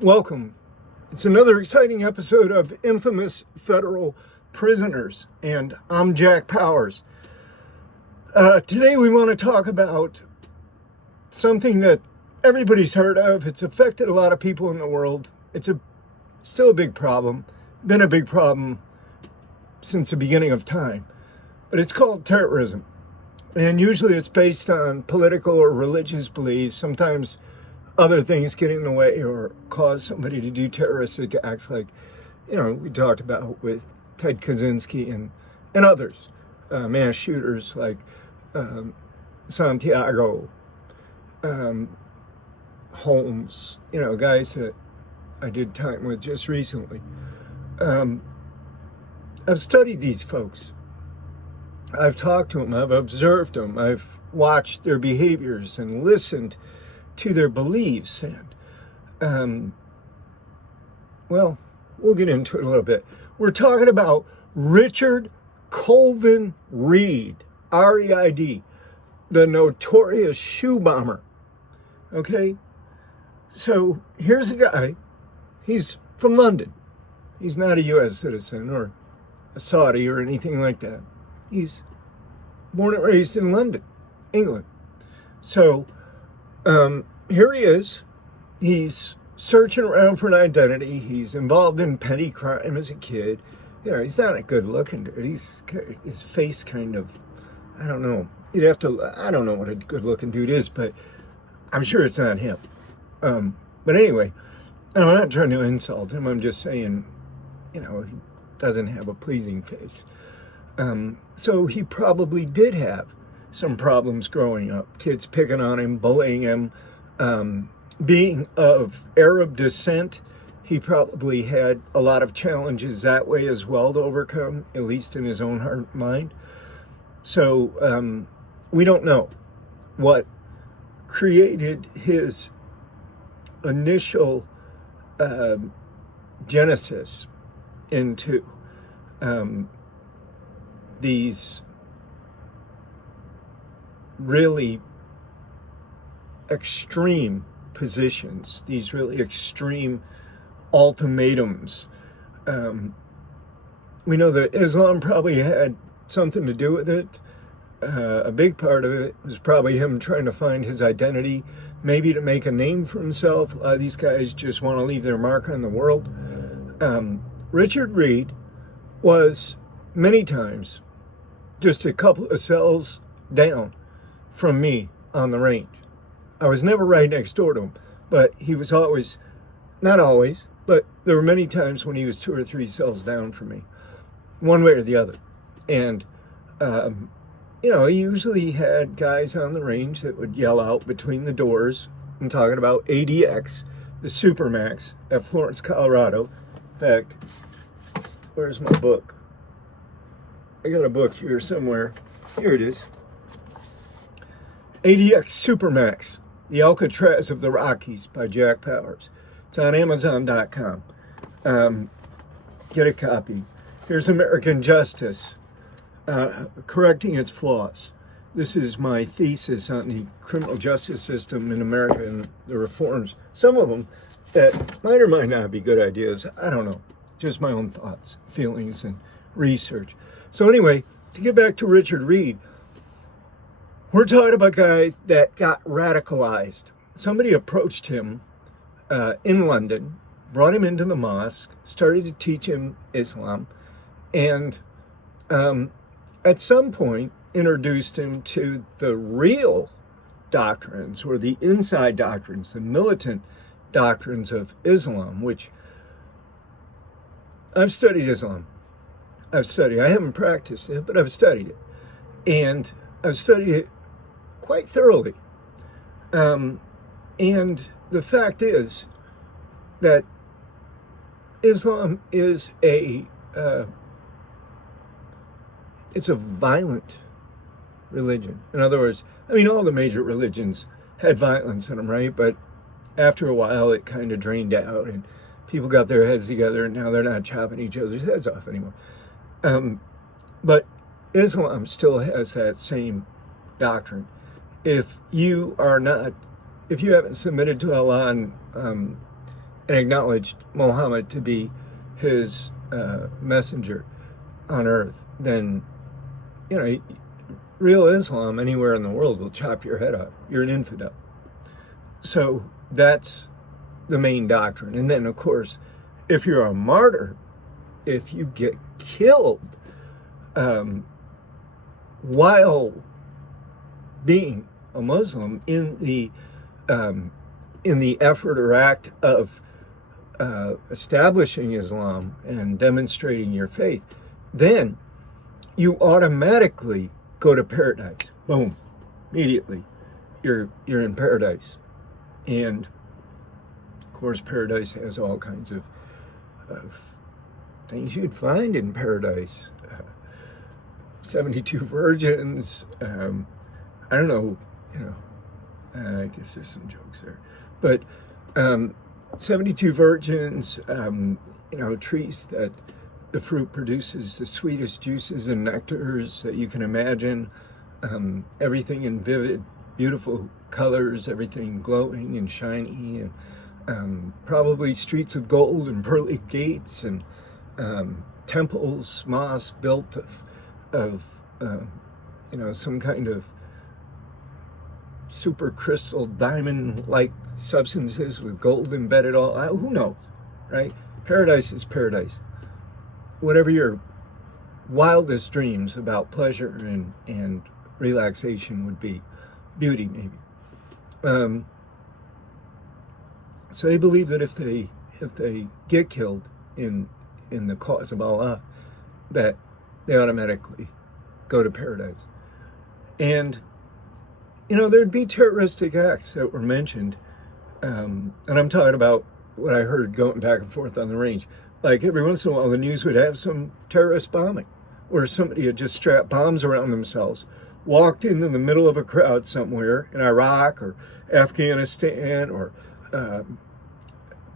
Welcome. It's another exciting episode of Infamous Federal Prisoners, and I'm Jack Powers. Today we want to talk about something that everybody's heard of. It's affected a lot of people in the world. It's still a big problem, been a big problem since the beginning of time, but it's called terrorism. And usually it's based on political or religious beliefs. Sometimes other things get in the way or cause somebody to do terroristic acts, like, we talked about with Ted Kaczynski and others, mass shooters like Santiago, Holmes, guys that I did time with just recently. I've studied these folks. I've talked to them. I've observed them. I've watched their behaviors and listened to their beliefs. And, we'll get into it a little bit. We're talking about Richard Colvin Reid, R-E-I-D, the notorious shoe bomber. Okay? So here's a guy. He's from London. He's not a U.S. citizen or a Saudi or anything like that. He's born and raised in London, England. So here he is. He's searching around for an identity. He's involved in petty crime as a kid. He's not a good looking dude. His face kind of, I don't know. I don't know what a good looking dude is, but I'm sure it's not him. But anyway, I'm not trying to insult him. I'm just saying, he doesn't have a pleasing face. So he probably did have some problems growing up. Kids picking on him, bullying him. Being of Arab descent, he probably had a lot of challenges that way as well to overcome, at least in his own heart and mind. So we don't know what created his initial genesis into these really extreme positions, these really extreme ultimatums. We know that Islam probably had something to do with it. A big part of it was probably him trying to find his identity, maybe to make a name for himself. A lot of these guys just want to leave their mark on the world. Richard Reid was many times just a couple of cells down from me on the range. I was never right next door to him, but he was always, not always, but there were many times when he was 2 or 3 cells down from me, one way or the other. And, he usually had guys on the range that would yell out between the doors. I'm talking about ADX, the Supermax at Florence, Colorado. In fact, where's my book? I got a book here somewhere. Here it is. ADX Supermax, The Alcatraz of the Rockies by Jack Powers. It's on Amazon.com. Get a copy. Here's American Justice, Correcting Its Flaws. This is my thesis on the criminal justice system in America and the reforms. Some of them that might or might not be good ideas. I don't know. Just my own thoughts, feelings, and research. So anyway, to get back to Richard Reid, we're talking about a guy that got radicalized. Somebody approached him in London, brought him into the mosque, started to teach him Islam, and at some point introduced him to the real doctrines, or the inside doctrines, the militant doctrines of Islam, which I've studied Islam. I haven't practiced it, but I've studied it. And I've studied it quite thoroughly. And the fact is that Islam is it's a violent religion. In other words, all the major religions had violence in them, right? But after a while, it kind of drained out, and people got their heads together, and now they're not chopping each other's heads off anymore. But Islam still has that same doctrine. If you haven't submitted to Allah and acknowledged Muhammad to be his messenger on earth, then, real Islam anywhere in the world will chop your head off. You're an infidel. So that's the main doctrine. And then, of course, if you're a martyr, if you get killed while being a Muslim in the effort or act of establishing Islam and demonstrating your faith, then you automatically go to paradise. Boom, immediately, you're in paradise. And of course, paradise has all kinds of things you'd find in paradise. 72 virgins. I don't know, I guess there's some jokes there. But 72 virgins, trees that the fruit produces the sweetest juices and nectars that you can imagine. Everything in vivid, beautiful colors, everything glowing and shiny, and probably streets of gold and pearly gates, and temples, mosques built of some kind of super crystal diamond-like substances with gold embedded all. Who knows, right? Paradise is paradise. Whatever your wildest dreams about pleasure and relaxation would be, beauty maybe. So they believe that if they get killed in the cause of Allah, that they automatically go to paradise. And there'd be terroristic acts that were mentioned, and I'm talking about what I heard going back and forth on the range. Like every once in a while, the news would have some terrorist bombing, where somebody had just strapped bombs around themselves, walked into the middle of a crowd somewhere in Iraq or Afghanistan or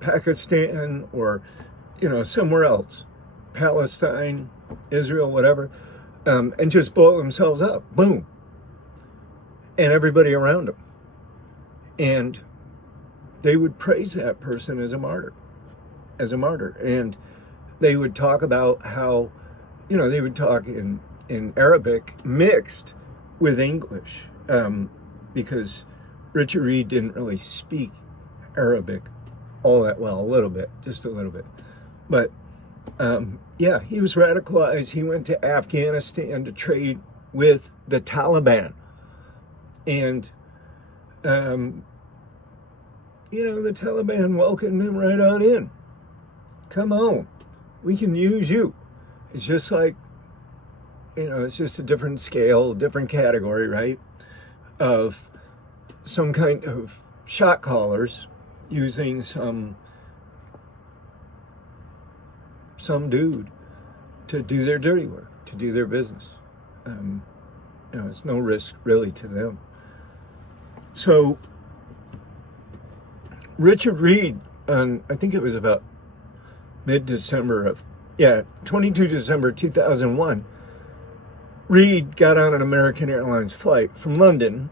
Pakistan or somewhere else, Palestine, Israel, whatever, and just blow themselves up. Boom. And everybody around them. And they would praise that person as a martyr. And they would talk about how, they would talk in Arabic mixed with English, because Richard Reid didn't really speak Arabic all that well, just a little bit. But he was radicalized. He went to Afghanistan to trade with the Taliban. And, the Taliban welcomed him right on in. Come on, we can use you. It's just like, it's just a different scale, different category, right? Of some kind of shot callers using some dude to do their dirty work, to do their business. It's no risk really to them. So Richard Reid, I think it was about mid-December 22 December 2001, Reid got on an American Airlines flight from London,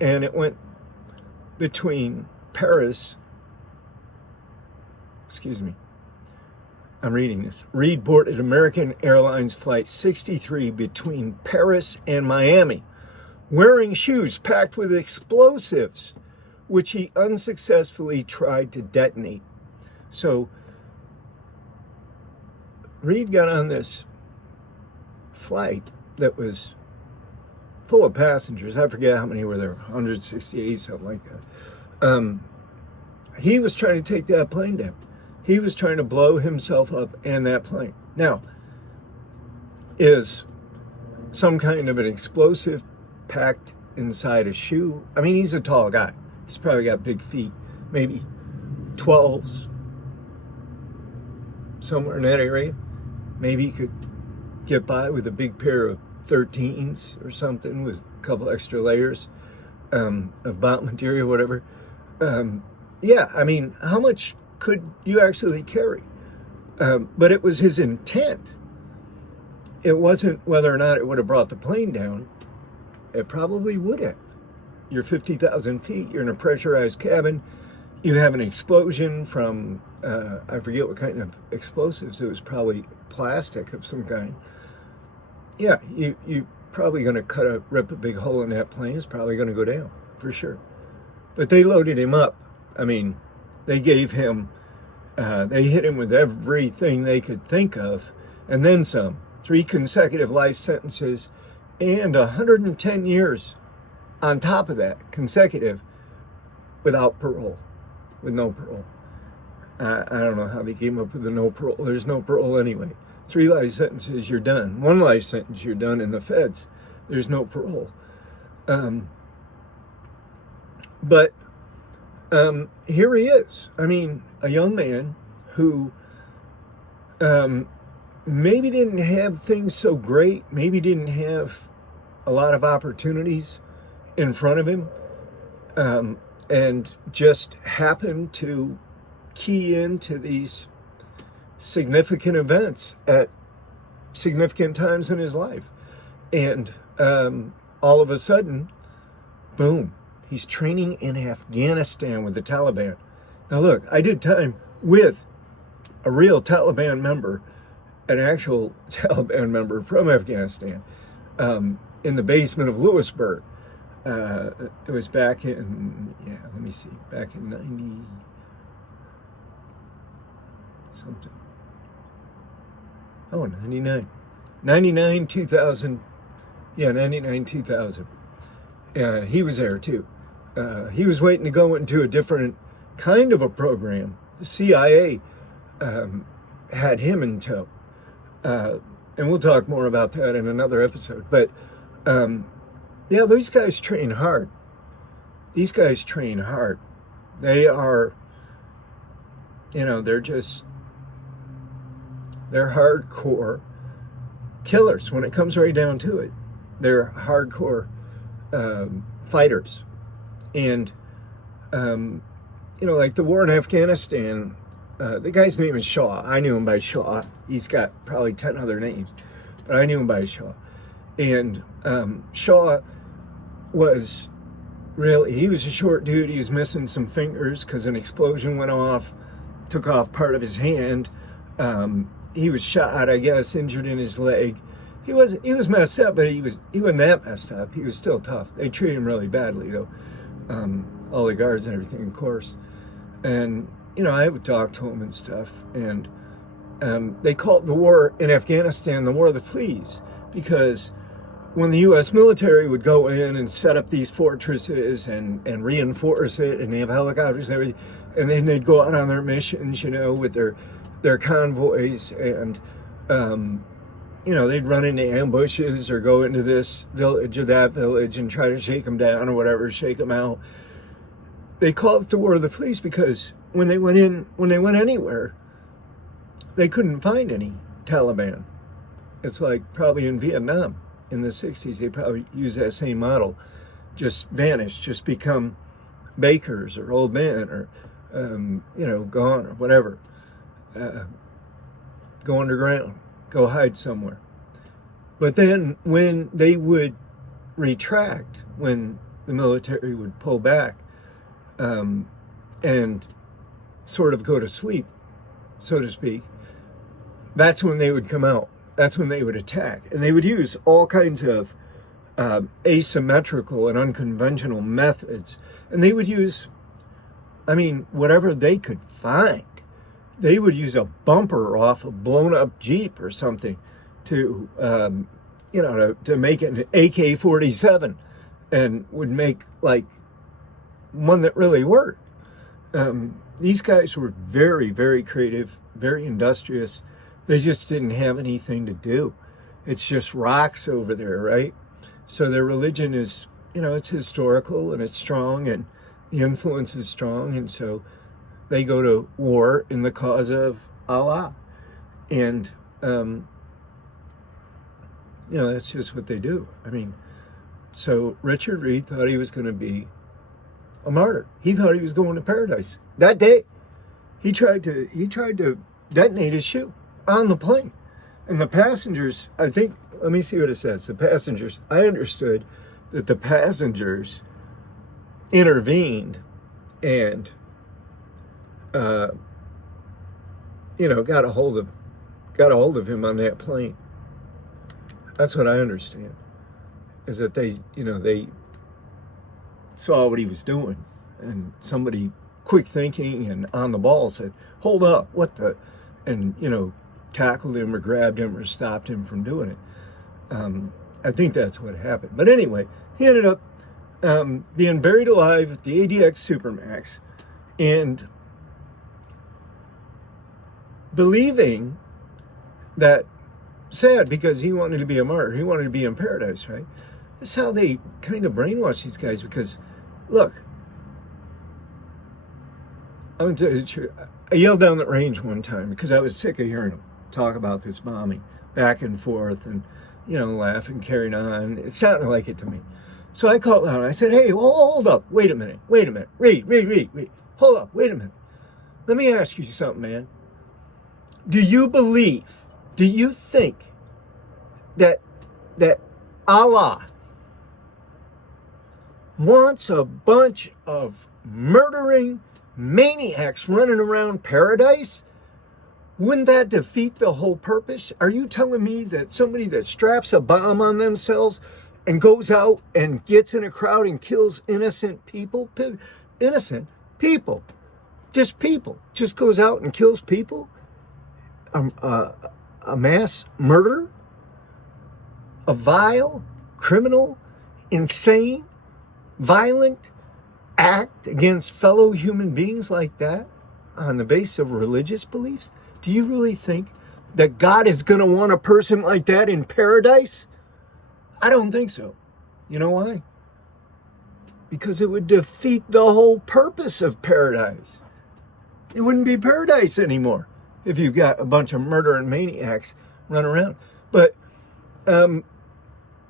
and it went between Paris, I'm reading this. Reid boarded American Airlines Flight 63 between Paris and Miami, wearing shoes packed with explosives, which he unsuccessfully tried to detonate. So Reid got on this flight that was full of passengers. I forget how many were there, 168, something like that. He was trying to take that plane down. He was trying to blow himself up and that plane. Now, is some kind of an explosive packed inside a shoe? I mean, he's a tall guy. He's probably got big feet, maybe 12s, somewhere in that area. Maybe he could get by with a big pair of 13s or something with a couple extra layers of bomb material, whatever. I mean, how much could you actually carry? But it was his intent. It wasn't whether or not it would have brought the plane down. It probably would have. You're 50,000 feet, you're in a pressurized cabin, you have an explosion from, I forget what kind of explosives, it was probably plastic of some kind. Yeah, you probably going to rip a big hole in that plane. It's probably going to go down, for sure. But they loaded him up. I mean, they gave him, they hit him with everything they could think of, and then some. 3 consecutive life sentences, and 110 years on top of that, consecutive, without parole, with no parole. I don't know how they came up with the no parole. There's no parole anyway. 3 life sentences, you're done. 1 life sentence, you're done in the feds. There's no parole. But here he is. I mean, a young man who maybe didn't have things so great, maybe didn't have a lot of opportunities in front of him, and just happened to key into these significant events at significant times in his life. And all of a sudden, boom, he's training in Afghanistan with the Taliban. Now look, I did time with a real Taliban member, an actual Taliban member from Afghanistan, in the basement of Lewisburg. It was back in, back in 90 something. Oh, 99. 99, 2000. Yeah, 99, 2000. He was there too. He was waiting to go into a different kind of a program. The CIA had him in tow. And we'll talk more about that in another episode. But yeah, these guys train hard. These guys train hard. They are, they're hardcore killers when it comes right down to it. They're hardcore fighters. And, like the war in Afghanistan, the guy's name is Shaw. I knew him by Shaw. He's got probably 10 other names, but I knew him by Shaw. And Shaw was he was a short dude. He was missing some fingers because an explosion went off, took off part of his hand. He was shot, I guess, injured in his leg. He was messed up, but he wasn't that messed up. He was still tough. They treated him really badly, though. All the guards and everything, of course. And, I would talk to him and stuff. And they called the war in Afghanistan the War of the Fleas, because when the U.S. military would go in and set up these fortresses and reinforce it, and they have helicopters and everything, and then they'd go out on their missions, with their convoys, and they'd run into ambushes or go into this village or that village and try to shake them down or whatever, shake them out. They called it the War of the Fleas because when they went anywhere, they couldn't find any Taliban. It's like probably in Vietnam in the 60s, they probably used that same model. Just vanish, just become bakers or old men or, gone or whatever. Go underground, go hide somewhere. But then when they would retract, when the military would pull back and sort of go to sleep, so to speak, that's when they would come out. That's when they would attack. And they would use all kinds of asymmetrical and unconventional methods. And they would use, whatever they could find. They would use a bumper off a blown up Jeep or something to make an AK-47, and would make like one that really worked. These guys were very, very creative, very industrious. They just didn't have anything to do. It's just rocks over there, right? So their religion is, it's historical and it's strong, and the influence is strong, and so they go to war in the cause of Allah. And, that's just what they do. So Richard Reid thought he was going to be a martyr. He thought he was going to paradise. That day, he tried to detonate his shoe on the plane. And the passengers, let me see what it says. The passengers, I understood that the passengers intervened and got a hold of him on that plane. That's what I understand. Is that they saw what he was doing, and somebody quick thinking and on the ball said, "Hold up, what the," and tackled him or grabbed him or stopped him from doing it. I think that's what happened. But anyway, he ended up being buried alive at the ADX Supermax, and believing that, sad because he wanted to be a martyr, he wanted to be in paradise, right? That's how they kind of brainwash these guys. Because, look, I'm going to tell you the truth. I yelled down the range one time because I was sick of hearing him talk about this bombing back and forth and, laughing, carrying on. It sounded like it to me. So I called out and I said, "Hey, hold up, wait a minute. Reid, hold up, wait a minute. Let me ask you something, man. Do you think that Allah wants a bunch of murdering maniacs running around paradise? Wouldn't that defeat the whole purpose? Are you telling me that somebody that straps a bomb on themselves and goes out and gets in a crowd and kills innocent people, just goes out and kills people, a mass murder, a vile, criminal, insane, violent act against fellow human beings like that on the basis of religious beliefs? Do you really think that God is going to want a person like that in paradise? I don't think so. You know why? Because it would defeat the whole purpose of paradise. It wouldn't be paradise anymore if you've got a bunch of murdering maniacs run around. But, I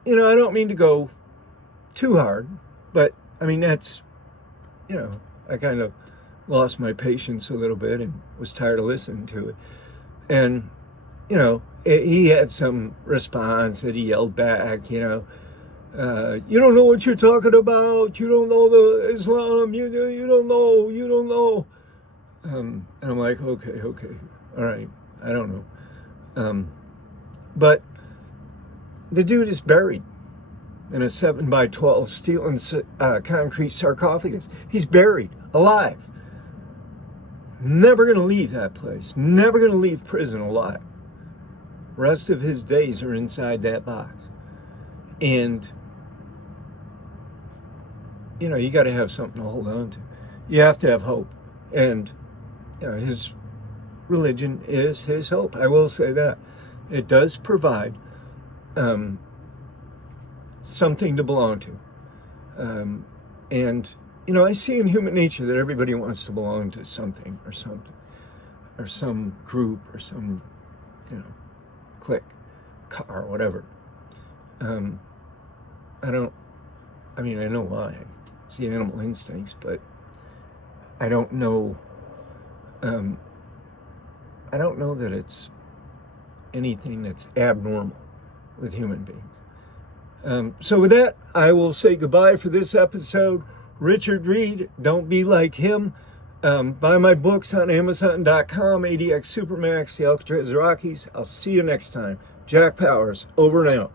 don't mean to go too hard, but, that's, I kind of lost my patience a little bit and was tired of listening to it. And, he had some response that he yelled back, you don't know what you're talking about. You don't know the Islam. You don't know. And I'm like, okay. All right. I don't know. But the dude is buried in a 7x12 steel and concrete sarcophagus. He's buried alive. Never going to leave that place. Never going to leave prison alive. Rest of his days are inside that box. And, you got to have something to hold on to. You have to have hope. And, his religion is his hope. I will say that. It does provide something to belong to. And, I see in human nature that everybody wants to belong to something, or some group, or some, clique, car, whatever. I know why. It's the animal instincts, but I don't know that it's anything that's abnormal with human beings. So with that, I will say goodbye for this episode. Richard Reid, don't be like him. Buy my books on Amazon.com, ADX Supermax, The Alcatraz Rockies. I'll see you next time. Jack Powers, over and out.